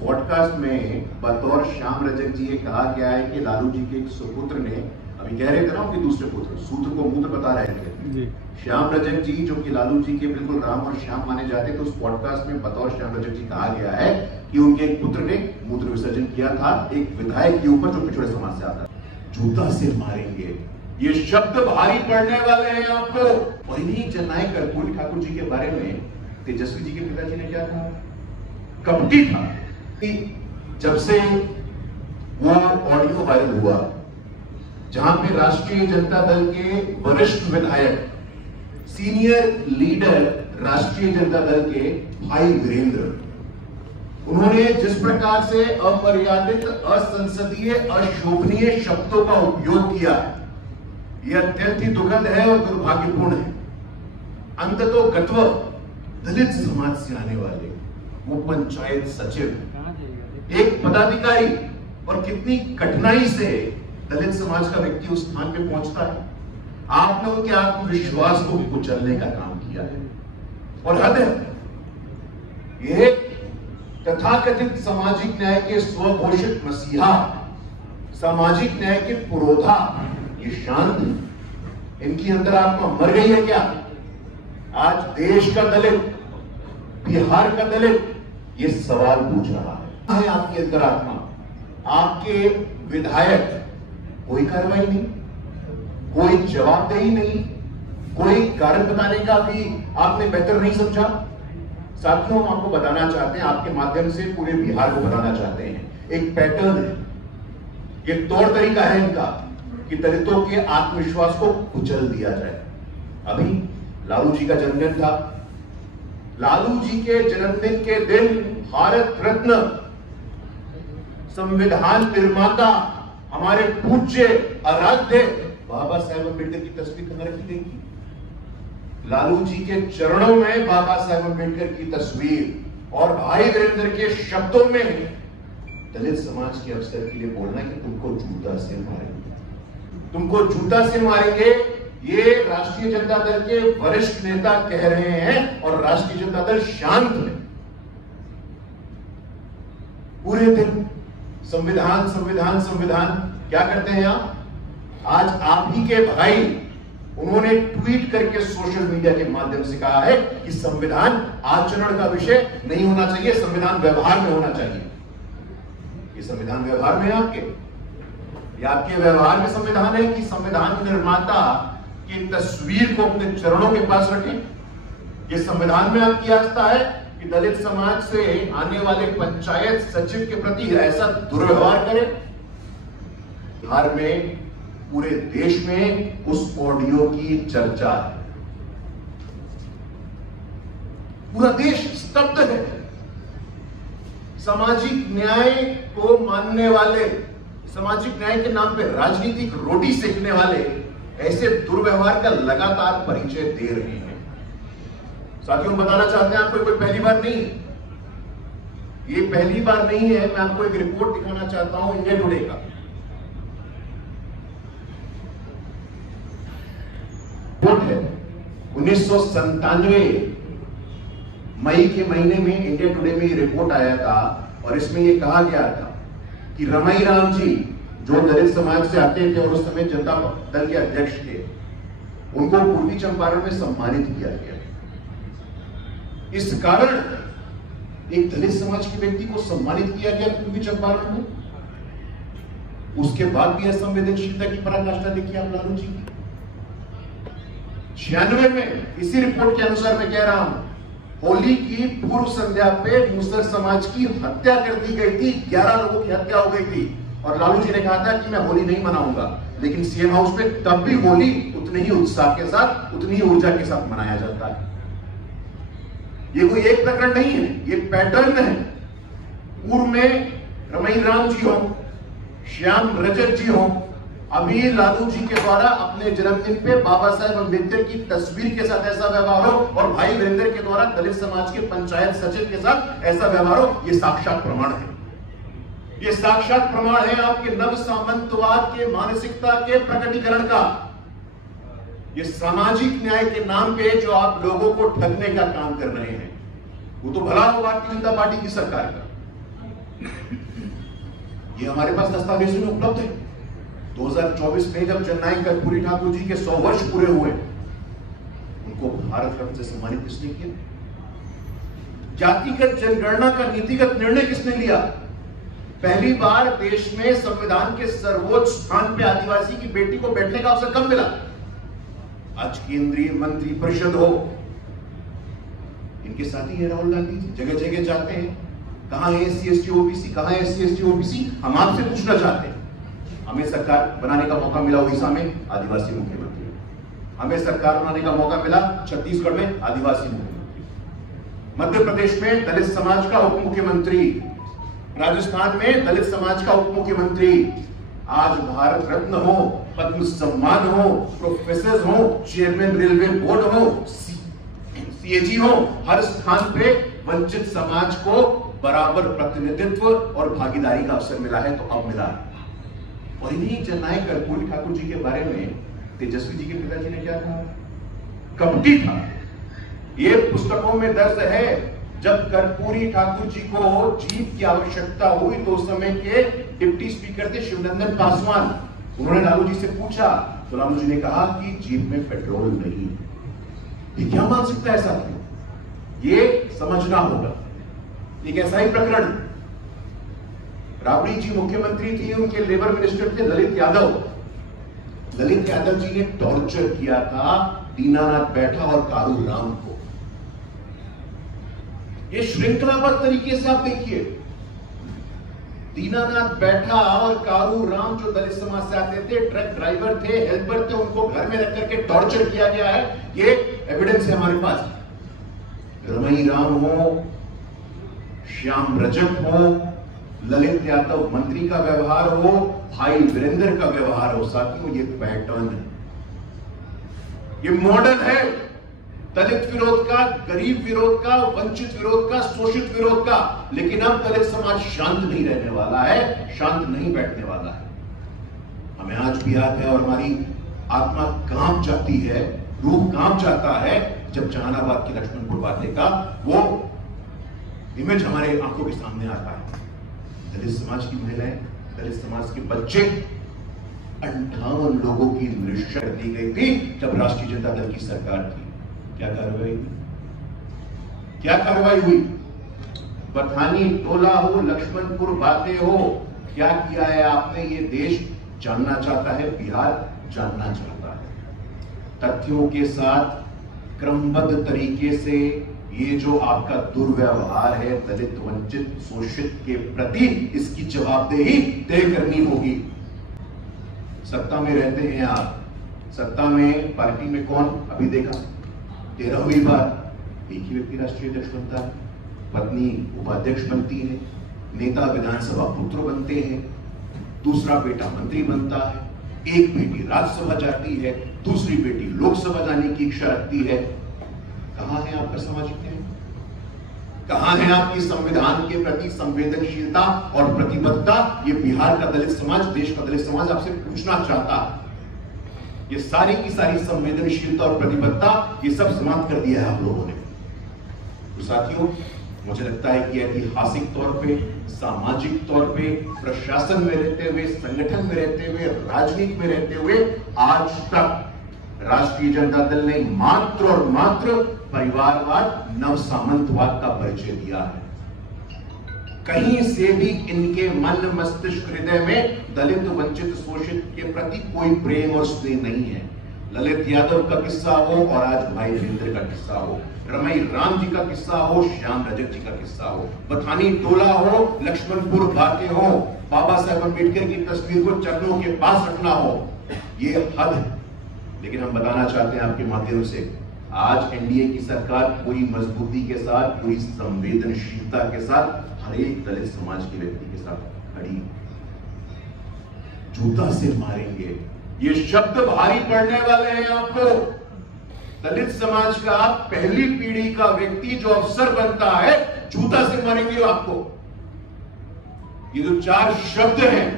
Podcast में बतौर श्याम रजक जी ये कहा गया है कि लालू जी के एक सुपुत्र ने, अभी कह रहे थे ना कि दूसरे पुत्र सूत्र को मूत्र बता रहे थे, श्याम रजक जी जो कि लालू जी के बिल्कुल राम और श्याम माने जाते, तो उस पॉडकास्ट में बतौर श्याम रजक जी कहा गया है कि उनके एक पुत्र ने मूत्र विसर्जन किया था एक विधायक के ऊपर जो पिछड़े समाज से आता है। जूता से मारेंगे, ये शब्द भारी पड़ने वाले हैं आपको। और इन्हीं जननायक कर्पूरी ठाकुर जी के बारे में तेजस्वी जी के पिताजी ने क्या कहा? कपटी था कि जब से वो ऑडियो वायरल हुआ जहां पे राष्ट्रीय जनता दल के वरिष्ठ विधायक, सीनियर लीडर राष्ट्रीय जनता दल के भाई वीरेंद्र, उन्होंने जिस प्रकार से अमर्यादित, असंसदीय, अशोभनीय शब्दों का उपयोग किया, यह अत्यंत ही दुखद है और दुर्भाग्यपूर्ण है। अंततोगत्वा दलित समाज से आने वाले वो पंचायत सचिव, एक पदाधिकारी, और कितनी कठिनाई से दलित समाज का व्यक्ति उस स्थान पे पहुंचता है। आपने उनके आत्मविश्वास को कुचलने का काम किया है और हद है। ये तथाकथित सामाजिक न्याय के स्वघोषित मसीहा, सामाजिक न्याय के पुरोधा, ये शांत, इनकी अंतरात्मा मर गई है क्या? आज देश का दलित, बिहार का दलित ये सवाल पूछ रहा है आपकी अंतरात्मा, आपके विधायक, कोई कार्रवाई नहीं, कोई जवाबदेही नहीं, कोई कारण बताने का भी आपने बेहतर नहीं समझा। साथियों, हम आपको बताना चाहते हैं, आपके माध्यम से पूरे बिहार को बताना चाहते हैं, एक पैटर्न है, ये तौर तरीका है इनका कि दलितों के आत्मविश्वास को कुचल दिया जाए। अभी लालू जी का जन्मदिन था, लालू जी के जन्मदिन के दिन भारत रत्न, संविधान निर्माता, हमारे पूज्य आराध्य बाबा साहेब अम्बेडकर की तस्वीर कहां रखी गई थी? लालू जी के चरणों में बाबा साहेब अम्बेडकर की तस्वीर और भाई वीरेंद्र के शब्दों में दलित समाज के अवसर के लिए बोलना कि तुमको जूता से मारेंगे, तुमको जूता से मारेंगे, ये राष्ट्रीय जनता दल के वरिष्ठ नेता कह रहे हैं और राष्ट्रीय जनता दल शांत है। पूरे दिन संविधान संविधान संविधान क्या करते हैं आप? आज आप ही के भाई, उन्होंने ट्वीट करके सोशल मीडिया के माध्यम से कहा है कि संविधान आचरण का विषय नहीं होना चाहिए, संविधान व्यवहार में होना चाहिए। ये संविधान व्यवहार में है आपके? या आपके व्यवहार में संविधान है कि संविधान निर्माता की तस्वीर को अपने चरणों के पास रखें? ये संविधान में आपकी आस्था है कि दलित समाज से आने वाले पंचायत सचिव के प्रति ऐसा दुर्व्यवहार करें? बिहार में, पूरे देश में उस ऑडियो की चर्चा है, पूरा देश स्तब्ध है। सामाजिक न्याय को मानने वाले, सामाजिक न्याय के नाम पे राजनीतिक रोटी सेकने वाले ऐसे दुर्व्यवहार का लगातार परिचय दे रहे हैं। साथियों, बताना चाहते हैं आपको, कोई पहली बार नहीं है, ये पहली बार नहीं है। मैं आपको एक रिपोर्ट दिखाना चाहता हूं इंडिया टुडे का। रिपोर्ट है 1997 मई के महीने में इंडिया टुडे में ये रिपोर्ट आया था और इसमें ये कहा गया था कि रमाई राम जी जो दलित समाज से आते थे और उस समय जनता दल के अध्यक्ष थे, उनको पूर्वी चंपारण में सम्मानित किया गया। इस कारण एक दलित समाज के व्यक्ति को सम्मानित किया गया पूर्वी चंपारण में। उसके बाद भी असंवेदनशीलता की पराकाष्ठा देखी आप लालू जी की। 96 में इसी रिपोर्ट के अनुसार मैं कह रहा हूं, होली की पूर्व संध्या पे मुसर समाज की हत्या कर दी गई थी, 11 लोगों की हत्या हो गई थी और लालू जी ने कहा था कि मैं होली नहीं मनाऊंगा, लेकिन सीएम हाउस में तब भी होली उतने ही उत्साह के साथ, उतनी ही ऊर्जा के साथ मनाया जाता है। ये कोई एक प्रकरण नहीं है, ये पैटर्न है। पूर्व में रमाई राम जी हो, श्याम रजक जी हो, अभी लालू जी के द्वारा अपने जन्मदिन पे बाबा साहेब अम्बेडकर की तस्वीर के साथ ऐसा व्यवहार हो और भाई वीरेंद्र के द्वारा दलित समाज के पंचायत सचिव के साथ ऐसा व्यवहार हो, ये साक्षात प्रमाण है। ये साक्षात प्रमाण है आपके नव सामंतवाद के मानसिकता के प्रकटीकरण का। ये सामाजिक न्याय के नाम पे जो आप लोगों को ठगने का काम कर रहे हैं, वो तो भला हो भारतीय जनता पार्टी की सरकार का, ये हमारे पास दस्तावेजों में उपलब्ध है। 2024 में जब जननायक कर्पूरी ठाकुर जी के 100 वर्ष पूरे हुए, उनको भारत रत्न से सम्मानित किसने किया? जातिगत जनगणना का नीतिगत निर्णय किसने लिया? पहली बार देश में संविधान के सर्वोच्च स्थान पे आदिवासी की बेटी को बैठने का अवसर कब मिला? आज केंद्रीय मंत्री परिषद हो, इनके साथी है राहुल गांधी जी, जगह जगह जाते हैं। कहां है SC ST OBC, कहां है SC ST OBC? हम आपसे पूछना चाहते हैं। हमें सरकार बनाने का मौका मिला उड़ीसा में, आदिवासी मुख्यमंत्री। हमें सरकार बनाने का मौका मिला छत्तीसगढ़ में, आदिवासी मुख्यमंत्री। मध्य प्रदेश में दलित समाज का उप मुख्यमंत्री, राजस्थान में दलित समाज का उप मुख्यमंत्री। आज भारत रत्न हो, पद्म सम्मान हो, प्रोफेसर हो, चेयरमैन रेलवे बोर्ड हो, CAG हो, हर स्थान पे वंचित समाज को बराबर प्रतिनिधित्व और भागीदारी का अवसर मिला है। तो अब मिला है। और इन्हीं जननायक कर्पूरी ठाकुर जी के बारे में तेजस्वी जी के पिताजी ने क्या कहा? कपटी था। ये पुस्तकों में दर्ज है। जब कर्पूरी ठाकुर जी को जीप की आवश्यकता हुई तो उस समय के डिप्टी स्पीकर थे शिवनंदन पासवान। उन्होंने लालू जी से पूछा तो लालू जी ने कहा कि जीप में पेट्रोल नहीं। ये क्या मानसिकता है साथियों? ये समझना होगा। एक ऐसा ही प्रकरण, राबड़ी जी मुख्यमंत्री थी, उनके लेबर मिनिस्टर थे ललित यादव। ललित यादव जी ने टॉर्चर किया था दीनानाथ बैठा और कारू राम को। ये श्रृंखलाबद्ध तरीके से आप देखिए, दीनानाथ बैठा और कारू राम जो दलित समाज से आते थे, ट्रक ड्राइवर थे, हेल्पर थे, उनको घर में रख करके टॉर्चर किया गया है। ये एविडेंस है हमारे पास। रमई राम हो, श्याम रजक हो, ललित यादव मंत्री का व्यवहार हो, भाई वीरेंद्र का व्यवहार हो, साथियों ये पैटर्न है, ये मॉडल है दलित विरोध का, गरीब विरोध का, वंचित विरोध का, शोषित विरोध का। लेकिन अब दलित समाज शांत नहीं रहने वाला है, शांत नहीं बैठने वाला है। हमें आज भी याद है और हमारी आत्मा कांप जाती है, रूह कांप जाता है जब जहानाबाद की लक्ष्मणपुर बातें का वो इमेज हमारे आंखों के सामने आता है। दलित समाज की महिलाएं, दलित समाज के बच्चे, 58 लोगों की निरीक्षण कर दी गई थी जब राष्ट्रीय जनता दल की सरकार थी। क्या कार्रवाई हुई? क्या कार्रवाई हुई? बथानी टोला हो, लक्ष्मणपुर बातें हो, क्या किया है आपने? ये देश जानना चाहता है, बिहार जानना चाहता है। तथ्यों के साथ क्रमबद्ध तरीके से ये जो आपका दुर्व्यवहार है दलित, वंचित, शोषित के प्रति, इसकी जवाबदेही तय करनी होगी। सत्ता में रहते हैं आप, सत्ता में पार्टी में कौन? अभी देखा 13वीं बार एक ही व्यक्ति राष्ट्रीय अध्यक्ष बनता है, पत्नी उपाध्यक्ष बनती है, नेता विधानसभा पुत्र बनते हैं, दूसरा बेटा मंत्री बनता है, एक बेटी राज्यसभा जाती है, दूसरी बेटी लोकसभा जाने की इच्छा रखती है। कहां है आपका सामाजिक न्याय? कहां है आपकी संविधान के प्रति संवेदनशीलता और प्रतिबद्धता? ये बिहार का दलित समाज, देश का दलित समाज आपसे पूछना चाहता है। ये सारी की सारी संवेदनशीलता और प्रतिबद्धता ये सब समाप्त कर दिया है आप लोगों ने। तो साथियों, मुझे लगता है कि ऐतिहासिक तौर पे, सामाजिक तौर पे, प्रशासन में रहते हुए, संगठन में रहते हुए, राजनीति में रहते हुए आज तक राष्ट्रीय जनता दल ने मात्र और मात्र परिवारवाद, नव सामंतवाद का परिचय दिया है। कहीं से भी इनके मन, मस्तिष्क, हृदय में दलित, वंचित, शोषित के प्रति कोई प्रेम और स्नेह नहीं है। ललित यादव का किस्सा हो और आज भाई वीरेंद्र का किस्सा हो, रमई राम जी का किस्सा हो, श्याम रजक जी का किस्सा हो, बथानी टोला हो, लक्ष्मणपुर बातें हो, बाबा साहेब अम्बेडकर की तस्वीर को चरणों के पास रखना हो, ये हद है। लेकिन हम बताना चाहते हैं आपके माध्यम से, आज एनडीए की सरकार पूरी मजबूती के साथ, पूरी संवेदनशीलता के साथ हर एक दलित समाज के व्यक्ति के साथ खड़ी। जूता से मारेंगे, ये शब्द भारी पड़ने वाले हैं आपको। दलित समाज का पहली पीढ़ी का व्यक्ति जो अफसर बनता है, जूता से मारेंगे आपको। ये जो 4 शब्द हैं,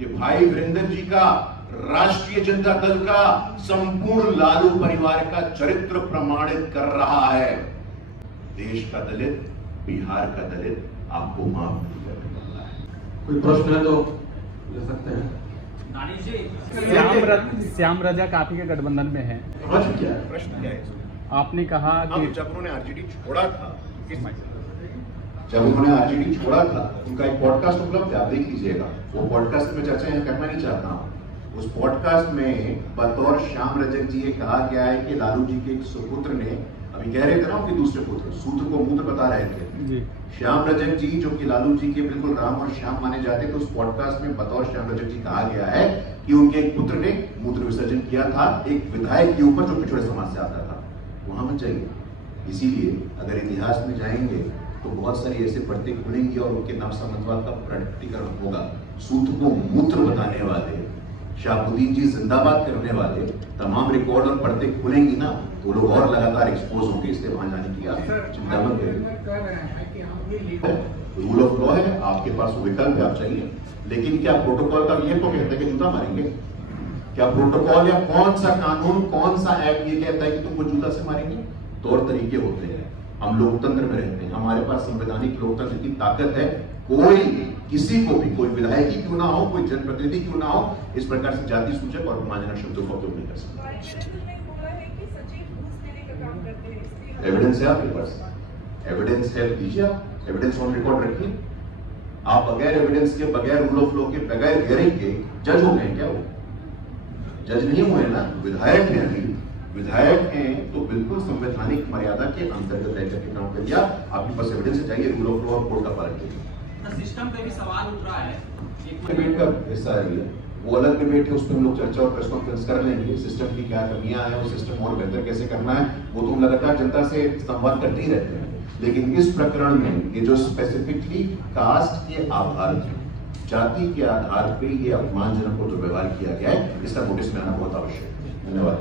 ये भाई वीरेंद्र जी का, राष्ट्रीय जनता दल का, संपूर्ण लालू परिवार का चरित्र प्रमाणित कर रहा है। देश का दलित, बिहार का दलित आपको माफ नहीं करने वाला है। कोई प्रश्न है तो ले सकते हैं। श्याम रजक आप ही के गठबंधन में है, प्रश्न क्या है? प्रश्न क्या है? आपने कहा कि जब उन्होंने आरजेडी छोड़ा था, जब उन्होंने आरजेडी छोड़ा था, उनका एक पॉडकास्ट उपलब्ध है, आप देख लीजिएगा। वो पॉडकास्ट में चर्चा यहाँ करना नहीं चाहता हूँ। उस पॉडकास्ट में बतौर श्याम रजक जी ये कहा गया है कि लालू जी के एक सुपुत्र ने, अभी कह रहे थे ना उनके दूसरे पुत्र सूत्र को मूत्र बता रहे थे जी। श्याम रजक जी जो कि लालू जी के बिल्कुल राम और श्याम माने जाते थे, उस पॉडकास्ट में बतौर श्याम रजक जी कहा गया है कि उनके एक पुत्र ने मूत्र विसर्जन किया था एक विधायक के ऊपर जो पिछड़े समाज से आता था। वहां मत जाइए। इसीलिए अगर इतिहास में जाएंगे तो बहुत सारी ऐसे परतें खुलेंगी और उनके नव सामंतवाद का प्रकटीकरण होगा। सूत्र को मूत्र बताने वाले, शाहबुद्दीन जी जिंदाबाद करने वाले तमाम रिकॉर्ड और परतें खुलेंगी ना, तो लोग और लगातार एक्सपोज होंगे। इसलिए वहां जाने की आप चिंता मत करिए। रूल ऑफ लॉ है, आपके पास विकल्प है, आप चाहिए। लेकिन क्या प्रोटोकॉल का ये तो कहते हैं कि जूता मारेंगे? क्या प्रोटोकॉल या कौन सा कानून, कौन सा एक्ट ये कहता है कि तुमको जूता से मारेंगे? तौर तरीके होते हैं। हम लोकतंत्र में रहते हैं, हमारे पास संवैधानिक लोकतंत्र की ताकत है। कोई किसी को भी, कोई विधायक ही क्यों ना हो, कोई जनप्रतिनिधि क्यों ना हो, इस प्रकार से जाति सूचक और अपमानजनक शब्दों का उपयोग नहीं कर सकता। एविडेंस है आपके पास, एविडेंस है, दीजिए आप, एविडेंस ऑन रिकॉर्ड रखिए। आप बगैर एविडेंस के, बगैर रूल ऑफ लॉ के, बगैर हियरिंग के जज हो गए क्या? वो जज नहीं हुए ना, विधायक हैं। अभी विधायक हैं तो बिल्कुल संवैधानिक मर्यादा के अंतर्गत रहकर के काम करिए। आपके पास एविडेंस चाहिए, रूल ऑफ लॉ और कोर्ट का पालन कीजिए। सिस्टम पे भी सवाल उठ रहा है, डिबेट का हिस्सा है ये, वो अलग डिबेट है, उस पर हम लोग चर्चा और प्रेस कॉन्फ्रेंस कर लेंगे। सिस्टम की क्या कमियां हैं, वो सिस्टम और बेहतर कैसे करना है, वो तो हम लगातार जनता से संवाद करते ही रहते हैं। लेकिन इस प्रकरण में ये जो स्पेसिफिकली कास्ट के आधार पे, जाति के आधार पे ये अपमानजनक जो व्यवहार किया गया है, इसका नोटिस में आना बहुत आवश्यक है। धन्यवाद।